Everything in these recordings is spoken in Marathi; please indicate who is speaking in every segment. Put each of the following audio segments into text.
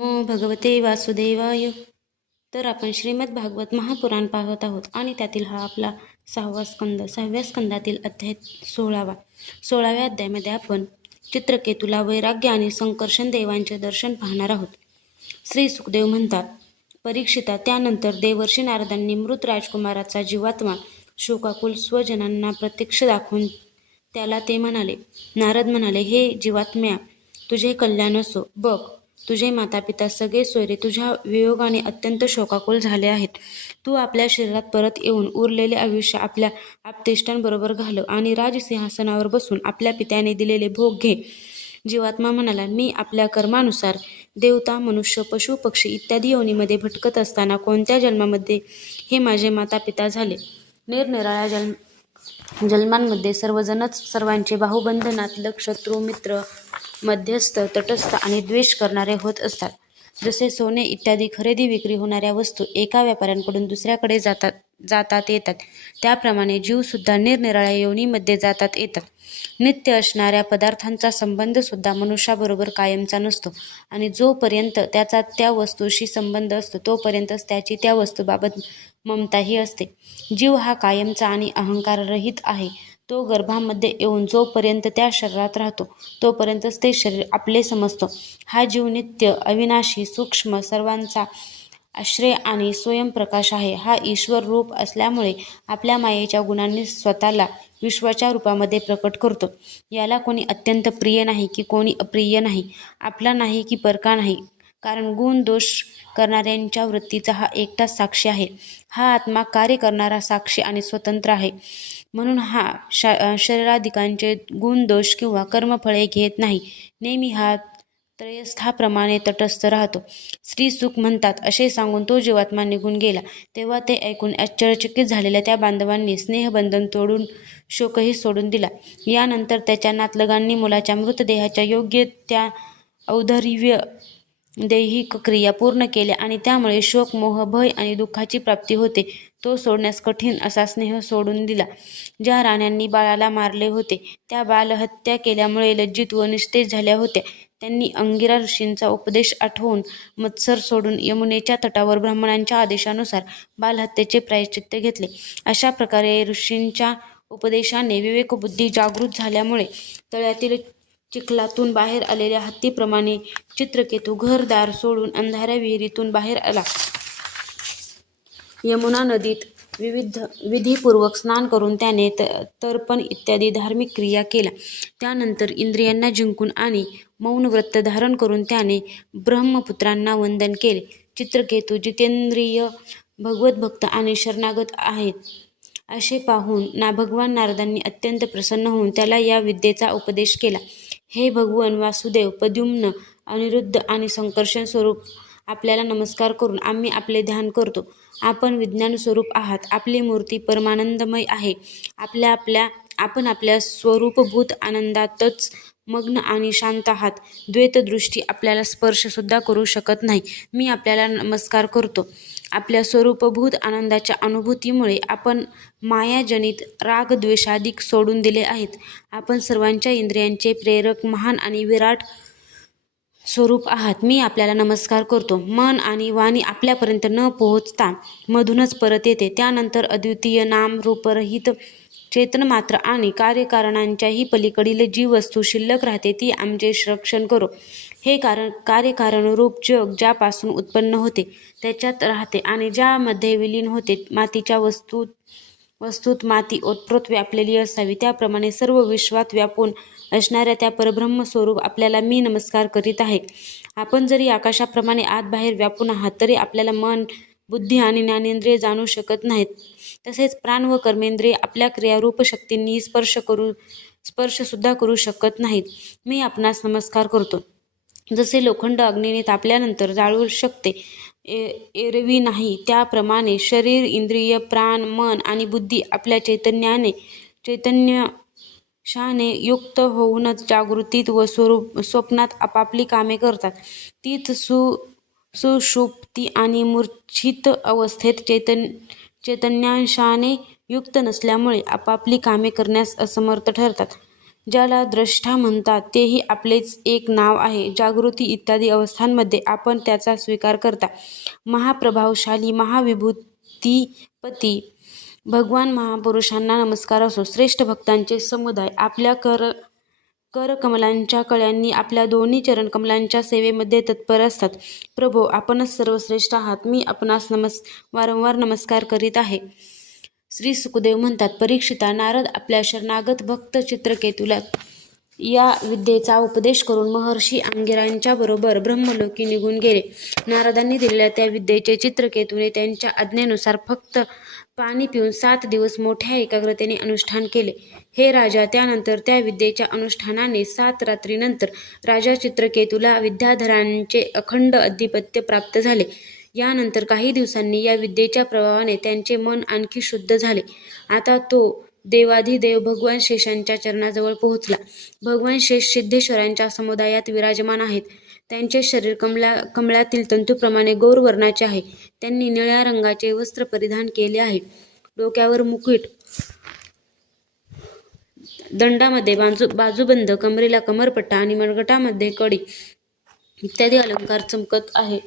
Speaker 1: नमो भगवते वासुदेवाय. तर आपण श्रीमद भागवत महापुराण पाहत आहोत आणि त्यातील हा आपला सहावा स्कंद सहाव्या स्कंदातील अध्याय सोळावा. सोळाव्या अध्यायामध्ये आपण चित्रकेतूला वैराग्य आणि संकर्षण देवांचे दर्शन पाहणार आहोत. श्री सुखदेव म्हणतात परीक्षिता त्यानंतर देवर्षी नारदांनी मृत राजकुमाराचा जीवात्मा शोकाकुल स्वजनांना प्रत्यक्ष दाखवून त्याला ते म्हणाले नारद म्हणाले हे जीवात्म्या तुझे कल्याण असो. बघ तुझे माता पिता सगळे सोयरे तुझ्या वियोगाने अत्यंत शोकाकुल झाले आहेत. तू आपल्या शरीरात परत येऊन उरलेले आयुष्य आपल्या आपतेष्टांबरोबर घालव आणि राजसिंहासनावर बसून आपल्या पित्याने दिलेले भोग घे. जीवात्मा म्हणाला मी आपल्या कर्मानुसार देवता मनुष्य पशु पक्षी इत्यादी योनीमध्ये भटकत असताना कोणत्या जन्मामध्ये हे माझे माता पिता झाले? निरनिराळ्या जन्म जन्मांमध्ये सर्वजणच सर्वांचे बाहुबंधनात शत्रू मित्र मध्यस्थ तटस्थ आणि द्वेष करणारे होत असतात. जसे सोने इत्यादी खरेदी विक्री होणाऱ्या वस्तू एका व्यापाऱ्यांकडून दुसऱ्याकडे जातात जातात येतात. त्याप्रमाणे जीवसुद्धा निरनिराळ्या योनीमध्ये जातात येतात. नित्य असणाऱ्या पदार्थांचा संबंधसुद्धा मनुष्याबरोबर कायमचा नसतो आणि जोपर्यंत त्याचा त्या वस्तूशी संबंध असतो तोपर्यंतच त्याची त्या वस्तूबाबत ममताही असते. जीव हा कायमचा आणि अहंकाररहित आहे. तो गर्भामध्ये येऊन जोपर्यंत त्या शरीरात राहतो तोपर्यंतच ते शरीर आपले समजतो. हा जीव नित्य अविनाशी सूक्ष्म सर्वांचा आश्रय आणि स्वयंप्रकाश आहे. हा ईश्वर रूप असल्यामुळे आपल्या मायेच्या गुणांनी स्वतःला विश्वाच्या रूपामध्ये प्रकट करतो. याला कोणी अत्यंत प्रिय नाही की कोणी अप्रिय नाही. आपला नाही की परका नाही. कारण गुण दोष करणाऱ्यांच्या वृत्तीचा हा एकटाच साक्षी आहे. हा आत्मा कार्य करणारा साक्षी आणि स्वतंत्र आहे. म्हणून हा शा शरीराधिकांचे गुण दोष किंवा कर्मफळे घेत नाही. नेहमी हा त्रयस्थाप्रमाणे तटस्थ राहतो. स्त्री सुख म्हणतात असे सांगून तो जीवात्मा निघून गेला. तेव्हा ते ऐकून आश्चर्यचकित झालेल्या त्या बांधवांनी स्नेहबंधन तोडून शोकही सोडून दिला. यानंतर त्याच्या नातलगांनी मुलाच्या मृतदेहाच्या योग्य त्या औदर्य दैहिक क्रिया पूर्ण केल्या आणि त्यामुळे शोक मोह भय आणि दुःखाची प्राप्ती होते. तो सोडण्यास कठीण असा स्नेह सोडून दिला. ज्या राण्यांनी बाळाला मारले होते त्या बालहत्या केल्यामुळे लज्जित व निस्तेज झाल्या होत्या. त्यांनी अंगिरा ऋषींचा उपदेश आठवून मत्सर सोडून यमुनेच्या तटावर ब्राह्मणांच्या आदेशानुसार बालहत्येचे प्रायश्चित्त घेतले. अशा प्रकारे ऋषींच्या उपदेशाने विवेकबुद्धी जागृत झाल्यामुळे तळ्यातील चिखलातून बाहेर आलेल्या हत्तीप्रमाणे चित्रकेतू घरदार सोडून अंधाऱ्या विहिरीतून बाहेर आला. यमुना नदीत विविध विधीपूर्वक स्नान करून त्याने त तर्पण इत्यादी धार्मिक क्रिया केल्या. त्यानंतर इंद्रियांना जिंकून आणि मौन व्रत धारण करून त्याने ब्रह्मपुत्रांना वंदन केले. चित्रकेतू जितेंद्रिय भगवत भक्त आणि शरणागत आहेत. असे पाहून ना भगवान नारदांनी अत्यंत प्रसन्न होऊन त्याला या विद्येचा उपदेश केला. हे भगवान वासुदेव पद्युम्न अनिरुद्ध आणि संकर्षण स्वरूप आपल्याला नमस्कार करून आम्ही आपले ध्यान करतो. आपण विज्ञान स्वरूप आहात. आपली मूर्ती परमानंदमय आहे. आपल्या आपल्या आपण आपल्या स्वरूपभूत आनंदातच मग्न आणि शांत आहात. द्वैतदृष्टी आपल्याला स्पर्शसुद्धा करू शकत नाही. मी आपल्याला नमस्कार करतो. आपल्या स्वरूपभूत आनंदाच्या अनुभूतीमुळे आपण मायाजनित रागद्वेषाधिक सोडून दिले आहेत. आपण सर्वांच्या इंद्रियांचे प्रेरक महान आणि विराट स्वरूप आहात. मी आपल्याला नमस्कार करतो. मन आणि वाणी आपल्यापर्यंत न पोहोचता मधूनच परत येते. त्यानंतर अद्वितीय नाम रूपरहित चेतन मात्र आणि कार्यकारणांच्याही पलीकडील जी वस्तू शिल्लक राहते ती आमचे रक्षण करो. हे कारण कार्यकारणरूप जग ज्यापासून उत्पन्न होते त्याच्यात राहते आणि ज्यामध्ये विलीन होते मातीच्या वस्तू वस्तूत माती ओतप्रोत व्यापलेली असावी. त्याप्रमाणे सर्व विश्वात व्यापून असणाऱ्या त्या परब्रह्म स्वरूप आपल्याला मी नमस्कार करीत आहे. आपण जरी आकाशाप्रमाणे आत बाहेर व्यापून आहात तरी आपल्याला मन बुद्धी आणि ज्ञानेंद्रिय जाणू शकत नाहीत. तसेच प्राण व कर्मेंद्रिय आपल्या क्रियारूप शक्तींनी स्पर्श करू स्पर्शसुद्धा करू शकत नाहीत. मी आपणास नमस्कार करतो. जसे लोखंड अग्नीने तापल्यानंतर जाळू शकते एरवी नाही त्याप्रमाणे शरीर इंद्रिय प्राण मन आणि बुद्धी आपल्या चैतन्याने चैतन्य शाने युक्त होऊनच जागृतीत व स्वरूप स्वप्नात आपापली कामे करतात. तीच सु शक्ती आणि मूर्छित अवस्थेत चैतन चैतन्यांशाने युक्त नसल्यामुळे आपापली कामे करण्यास असमर्थ ठरतात. ज्याला द्रष्टा म्हणतात तेही आपलेच एक नाव आहे. जागृती इत्यादी अवस्थांमध्ये आपण त्याचा स्वीकार करता. महाप्रभावशाली महाविभूतीपती भगवान महापुरुषांना नमस्कार असो. श्रेष्ठ भक्तांचे समुदाय आपल्या कर करकमलांच्या कळ्यांनी आपल्या दोन्ही चरणकमलांच्या सेवेमध्ये तत्पर असतात. प्रभो आपणच सर्वश्रेष्ठ आहात. मी आपणास नमस् वारंवार नमस्कार करीत आहे. श्री सुखदेव म्हणतात परीक्षिता नारद आपल्या शरणागत भक्त चित्रकेतूला या विद्येचा उपदेश करून महर्षी अंगिरांच्या बरोबर ब्रह्मलोकी निघून गेले. नारदांनी दिलेल्या त्या विद्येचे चित्रकेतूने त्यांच्या आज्ञेनुसार फक्त पाणी पिऊन सात दिवस मोठ्या एकाग्रतेने अनुष्ठान केले. हे राजा त्यानंतर त्या विद्येच्या अनुष्ठानाने सात रात्रीनंतर राजा चित्रकेतूला विद्याधरांचे अखंड अधिपत्य प्राप्त झाले. यानंतर काही दिवसांनी या विद्येच्या प्रभावाने त्यांचे मन आणखी शुद्ध झाले. आता तो देवाधिदेव भगवान शेषांच्या चरणाजवळ पोहोचला. भगवान शेष सिद्धेश्वरांच्या समुदायात विराजमान आहेत. त्यांचे शरीर कमला कमळातील तंतूप्रमाणे गौरवर्णाचे आहे. त्यांनी निळ्या रंगाचे वस्त्र परिधान केले आहे. डोक्यावर मुकुट दंडामध्ये बाजू बाजूबंद कमरेला कमरपट्टा आणि मनगटामध्ये कडी इत्यादी अलंकार चमकत आहे.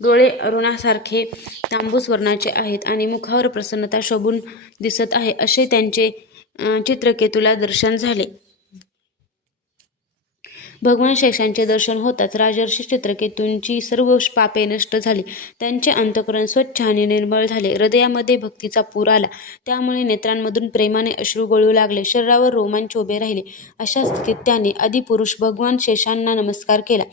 Speaker 1: डोळे अरुणासारखे तांबूस वर्णाचे आहेत आणि मुखावर प्रसन्नता शोभून दिसत आहे. असे त्यांचे चित्रकेतूला दर्शन झाले. भगवान शेषांचे दर्शन होताच राजर्षी चित्रकेतूंची सर्व पापे नष्ट झाली. त्यांचे अंतकरण स्वच्छ आणि निर्मळ झाले. हृदयामध्ये भक्तीचा पूर आला. त्यामुळे नेत्रांमधून प्रेमाने अश्रू गळू लागले. शरीरावर रोमांच उभे राहिले. अशा स्थितीत त्याने आदिपुरुष भगवान शेषांना नमस्कार केला.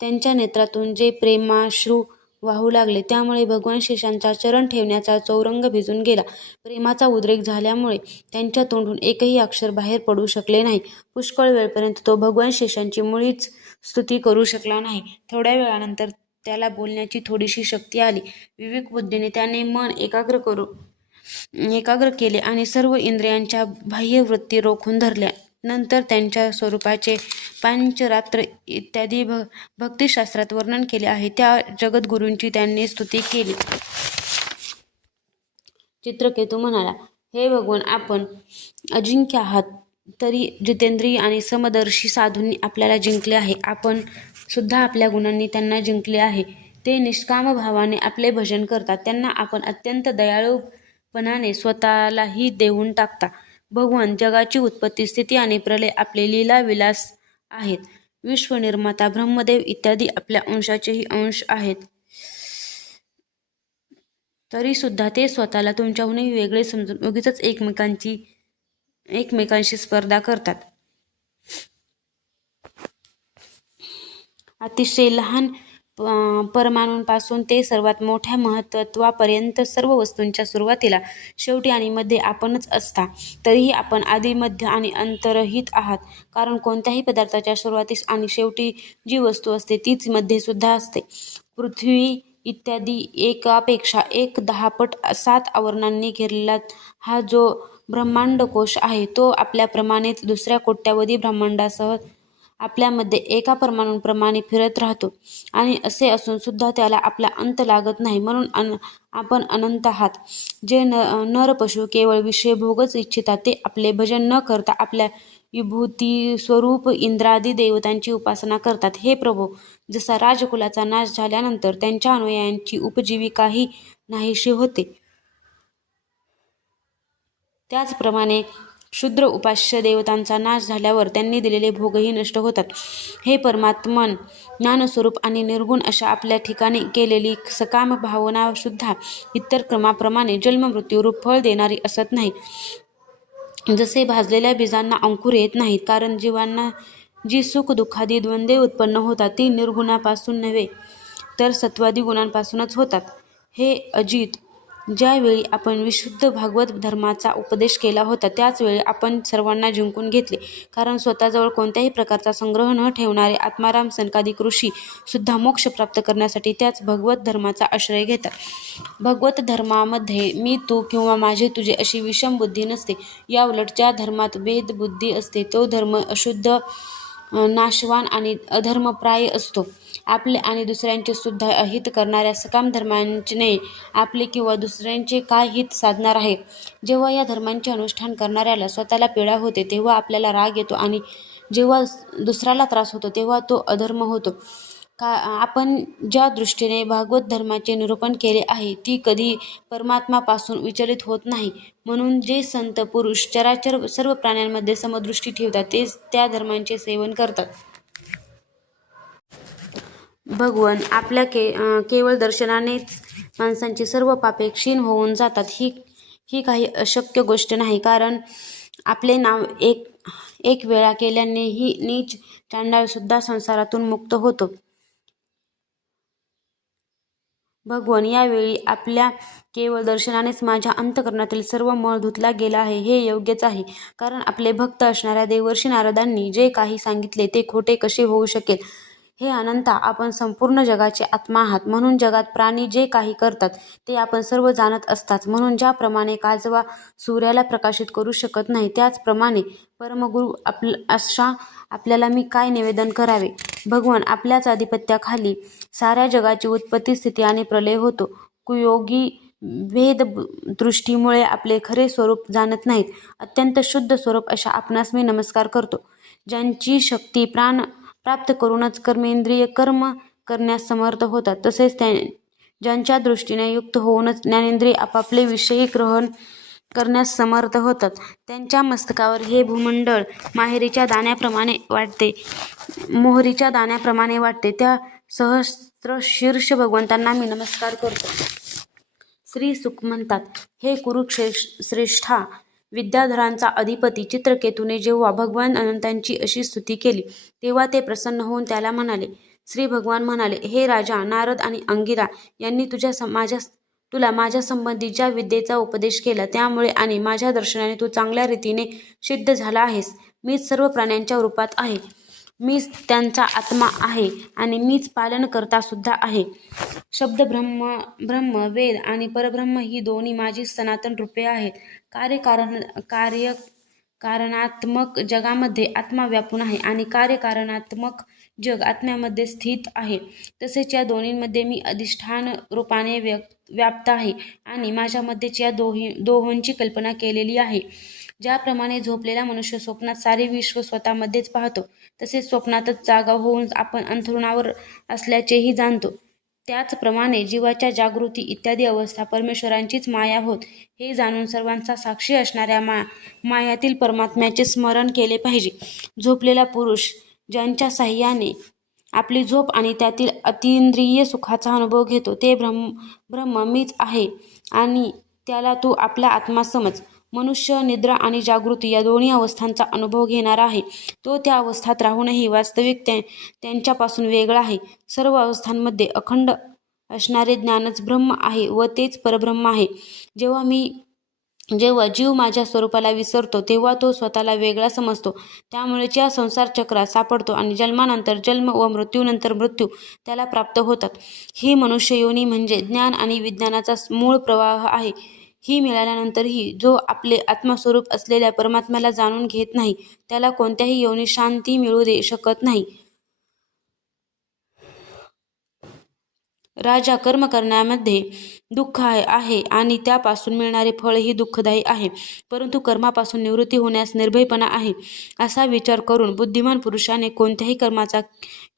Speaker 1: त्यांच्या नेत्रातून जे प्रेमाश्रू वाहू लागले. त्यामुळे भगवान शेषांचा चरण ठेवण्याचा चौरंग भिजून गेला. प्रेमाचा उद्रेक झाल्यामुळे त्यांच्या तोंडून एकही अक्षर बाहेर पडू शकले नाही. पुष्कळ वेळपर्यंत तो भगवान शेषांची मुळीच स्तुती करू शकला नाही. थोड्या वेळानंतर त्याला बोलण्याची थोडीशी शक्ती आली. विवेक बुद्धीने त्याने मन एकाग्र करू एकाग्र केले आणि सर्व इंद्रियांच्या बाह्यवृत्ती रोखून धरल्या. नंतर त्यांच्या स्वरूपाचे पांचरात्र इत्यादी भ भक्तिशास्त्रात वर्णन केले आहे. त्या जगद्गुरूंची त्यांनी स्तुती केली. चित्रकेतू म्हणाला हे भगवान आपण अजिंक्य आहात तरी जितेंद्रिय आणि समदर्शी साधूंनी आपल्याला जिंकले आहे. आपण सुद्धा आपल्या गुणांनी त्यांना जिंकले आहे. ते निष्काम भावाने आपले भजन करतात. त्यांना आपण अत्यंत दयाळूपणाने स्वतःलाही देऊन टाकता. भगवान जगाची उत्पत्ती स्थिती आणि प्रलय आपले लीला विलास आहेत. विश्वनिर्माता ब्रह्मदेव इत्यादी आपल्या अंशाचेही अंश आहेत. तरी सुद्धा ते स्वतःला तुमच्याहूनही वेगळे समजून उगीच एकमेकांची एकमेकांशी स्पर्धा करतात. अतिशय लहान परमाणूंपासून ते सर्वात मोठ्या महत्त्वापर्यंत सर्व वस्तूंच्या सुरुवातीला शेवटी आणि मध्ये आपणच असता तरीही आपण आधी मध्य आणि अंतरहित आहात. कारण कोणत्याही पदार्थाच्या सुरुवातीस आणि शेवटी जी वस्तू असते तीच मध्ये सुद्धा असते. पृथ्वी इत्यादी एकापेक्षा एक दहापट सात आवरणांनी घेरलेला हा जो ब्रह्मांडकोश आहे तो आपल्याप्रमाणेच दुसऱ्या कोट्यावधी ब्रह्मांडासह आपल्यामध्ये एका परमाणूंप्रमाणे फिरत राहतो. आणि असे असून सुद्धा त्याला आपला अंत लागत नाही. म्हणून अन आपण अनंत आहात. जे न नर पशु केवळ विषय भोगच इच्छितात ते आपले भजन न करता आपल्या विभूती स्वरूप इंद्रादी देवतांची उपासना करतात. हे प्रभो जसा राजकुलाचा नाश झाल्यानंतर त्यांच्या अनुयायांची उपजीविकाही नाहीशी होते. त्याचप्रमाणे क्षुद्र उपास्य देवतांचा नाश झाल्यावर त्यांनी दिलेले भोगही नष्ट होतात. हे परमात्मन ज्ञानस्वरूप आणि निर्गुण अशा आपल्या ठिकाणी केलेली सकाम भावना सुद्धा इतर क्रमाप्रमाणे जन्ममृत्यूरूप फळ देणारी असत नाही. जसे भाजलेल्या बीजांना अंकुर येत नाहीत कारण जीवांना जी सुख दुःखादी द्वंद्वे उत्पन्न होतात ती निर्गुणापासून नव्हे तर सत्वादी गुणांपासूनच होतात. हे अजित ज्यावेळी आपण विशुद्ध भागवत धर्माचा उपदेश केला होता त्याचवेळी आपण सर्वांना जिंकून घेतले. कारण स्वतःजवळ कोणत्याही प्रकारचा संग्रह न ठेवणारे आत्माराम सनकादिक ऋषी सुद्धा मोक्ष प्राप्त करण्यासाठी त्याच भगवत धर्माचा आश्रय घेतात. भगवत धर्मामध्ये मी तू किंवा माझे तुझे अशी विषम बुद्धी नसते. याउलट ज्या धर्मात भेद बुद्धी असते तो धर्म अशुद्ध नाशवान आणि अधर्मप्राय असतो. आपले आणि दुसऱ्यांचे सुद्धा अहित करणाऱ्या सकाम धर्मांचे आपले किंवा दुसऱ्यांचे काय हित साधणार आहे? जेव्हा या धर्मांचे अनुष्ठान करणाऱ्याला स्वतःला पीडा होते तेव्हा आपल्याला राग येतो आणि जेव्हा दुसऱ्याला त्रास होतो तेव्हा तो अधर्म होतो. का आपण ज्या दृष्टीने भागवत धर्माचे निरूपण केले आहे ती कधी परमात्मापासून विचलित होत नाही. म्हणून जे संत पुरुष चराचर सर्व प्राण्यांमध्ये समदृष्टी ठेवतात तेच त्या धर्मांचे सेवन करतात. भगवन आपल्या के केवळ दर्शनानेच माणसांची सर्व पापे क्षीण होऊन जातात. ही ही काही अशक्य गोष्ट नाही. कारण आपले नाव एक एक वेळा केल्याने ही नीच चांडाळसुद्धा संसारातून मुक्त होतो. भगवन यावेळी आपल्या केवळ दर्शनानेच माझ्या अंतकरणातील सर्व मळ धुतला गेला आहे. हे योग्यच आहे. कारण आपले भक्त असणाऱ्या देवर्षी नारदांनी जे काही सांगितले ते खोटे कसे होऊ शकेल? हे अनंता आपण संपूर्ण जगाचे आत्मा आहात. म्हणून जगात प्राणी जे काही करतात ते आपण सर्व जाणत असतात. म्हणून ज्याप्रमाणे काजवा सूर्याला प्रकाशित करू शकत नाही त्याचप्रमाणे परमगुरु आप अशा आपल्याला मी काय निवेदन करावे? भगवान आपल्याच आधिपत्याखाली साऱ्या जगाची उत्पत्ती स्थिती आणि प्रलय होतो. कुयोगी भेद दृष्टीमुळे आपले खरे स्वरूप जाणत नाहीत. अत्यंत शुद्ध स्वरूप अशा आपणास मी नमस्कार करतो. ज्यांची शक्ती प्राण प्राप्त करूनच कर्मेंद्रिय कर्म करण्यास समर्थ होतात. तसेच त्या ज्यांच्या दृष्टीने युक्त होऊनच ज्ञानेंद्रिय आपापले विषयी ग्रहण करण्यास समर्थ होतात. त्यांच्या मस्तकावर हे भूमंडळ माहेरीच्या दाण्याप्रमाणे वाटते मोहरीच्या दाण्याप्रमाणे वाटते त्या सहस्त्र शीर्ष भगवंतांना मी नमस्कार करतो. श्री सुख म्हणतात. हे कुरुक्षे श्रेष्ठा विद्याधरांचा अधिपती चित्रकेतूने जेव्हा भगवान अनंतांची अशी स्तुती केली तेव्हा ते प्रसन्न होऊन त्याला म्हणाले श्री भगवान म्हणाले हे राजा नारद आणि अंगिरा यांनी तुझ्या सं- माझ्या तुला माझ्या संबंधी ज्या विद्येचा उपदेश केला त्यामुळे आणि माझ्या दर्शनाने तू चांगल्या रीतीने सिद्ध झाला आहेस. मीच सर्व प्राण्यांच्या रूपात आहे. मीच त्यांचा आत्मा आहे आणि मीच पालनकर्ता सुद्धा आहे. शब्द ब्रह्म ब्रह्म वेद आणि परब्रह्म ही दोन्ही माझी सनातन रूपे आहेत. कार्यकारण कार्य कारणात्मक जगामध्ये आत्मा व्यापून आहे आणि कार्यकारणात्मक जग आत्म्यामध्ये स्थित आहे. तसेच या दोन्हींमध्ये मी अधिष्ठान रूपाने व्यक्त व्याप्त आहे आणि माझ्यामध्येच या दोही दोहोंची कल्पना केलेली आहे. ज्याप्रमाणे झोपलेला मनुष्य स्वप्नात सारे विश्व स्वतःमध्येच पाहतो तसेच स्वप्नातच जागा होऊन आपण अंथरुणावर असल्याचेही जाणतो. त्याचप्रमाणे जीवाच्या जागृती इत्यादी अवस्था परमेश्वरांचीच माया होत हे जाणून सर्वांचा साक्षी असणाऱ्या मा मायातील परमात्म्याचे स्मरण केले पाहिजे. झोपलेला पुरुष ज्यांच्या साह्याने आपली झोप आणि त्यातील अतिंद्रिय सुखाचा अनुभव घेतो ते ब्रह्म ब्रह्म मीच आहे आणि त्याला तू आपला आत्मा समज. मनुष्य निद्रा आणि जागृती या दोन्ही अवस्थांचा अनुभव घेणारा आहे. तो त्या अवस्थात राहूनही वास्तविक त्या त्यांच्यापासून वेगळा आहे. सर्व अवस्थांमध्ये अखंड असणारे ज्ञानच ब्रह्म आहे व तेच परब्रह्म आहे. जेव्हा मी जेव्हा जीव माझ्या स्वरूपाला विसरतो तेव्हा तो स्वतःला वेगळा समजतो. त्यामुळेच या संसार चक्रात सापडतो आणि जन्मानंतर जन्म व मृत्यूनंतर मृत्यू त्याला प्राप्त होतात. ही मनुष्य योनी म्हणजे ज्ञान आणि विज्ञानाचा मूळ प्रवाह आहे. ही मिळाल्यानंतरही जो आपले आत्मस्वरूप असलेल्या परमात्म्याला जाणून घेत नाही त्याला कोणत्याही योनी शांती मिळू दे शकत नाही. राजा कर्म करण्यामध्ये दुःख आहे आणि त्यापासून मिळणारे फळही दुःखदायी आहे. परंतु कर्मापासून निवृत्ती होण्यास निर्भयपणा आहे असा विचार करून बुद्धिमान पुरुषाने कोणत्याही कर्माचा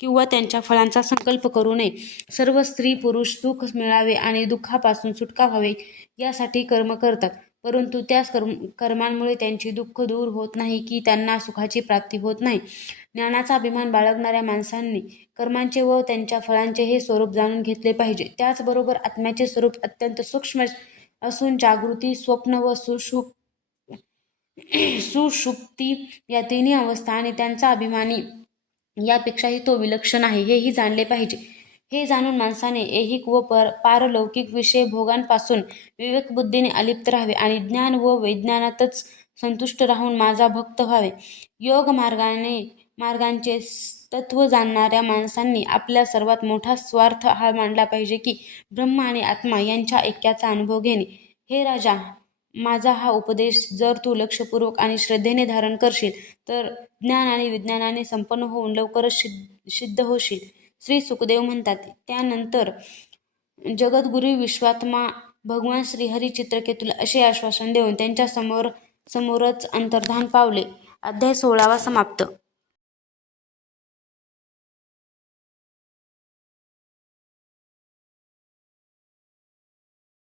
Speaker 1: किंवा त्यांच्या फळांचा संकल्प करू नये. सर्व स्त्री पुरुष सुख मिळावे आणि दुःखापासून सुटका व्हावे यासाठी कर्म करतात. परंतु त्याच कर्म कर्मांमुळे त्यांची दुःख दूर होत नाही की त्यांना सुखाची प्राप्ती होत नाही. ज्ञानाचा अभिमान बाळगणाऱ्या माणसांनी कर्मांचे व त्यांच्या फळांचे हे स्वरूप जाणून घेतले पाहिजे. त्याचबरोबर आत्म्याचे स्वरूप अत्यंत सूक्ष्म असून जागृती स्वप्न व सुशुप सुषुप्ती या तिन्ही अवस्था आणि त्यांचा अभिमानी यापेक्षाही तो विलक्षण आहे हेही जाणले पाहिजे. हे जाणून माणसाने ऐहिक व पर पारलौकिक विषय भोगांपासून विवेकबुद्धीने अलिप्त राहावे आणि ज्ञान व वैज्ञानातच संतुष्ट राहून माझा भक्त व्हावे. योग मार्गाने मार्गांचे तत्व जाणणाऱ्या माणसांनी आपला सर्वात मोठा स्वार्थ हा मांडला पाहिजे की ब्रह्म आणि आत्मा यांच्या ऐक्याचा अनुभव घेणे. हे राजा माझा हा उपदेश जर तू लक्षपूर्वक आणि श्रद्धेने धारण करशील तर ज्ञान आणि विज्ञानाने संपन्न होऊन लवकरच सिद्ध होशील. श्री सुखदेव म्हणतात. त्यानंतर जगद्गुरू विश्वात्मा भगवान श्रीहरी चित्रकेतुला असे आश्वासन देऊन त्यांच्यासमोर समोरच अंतर्धान पावले. अध्याय सोळावा समाप्त.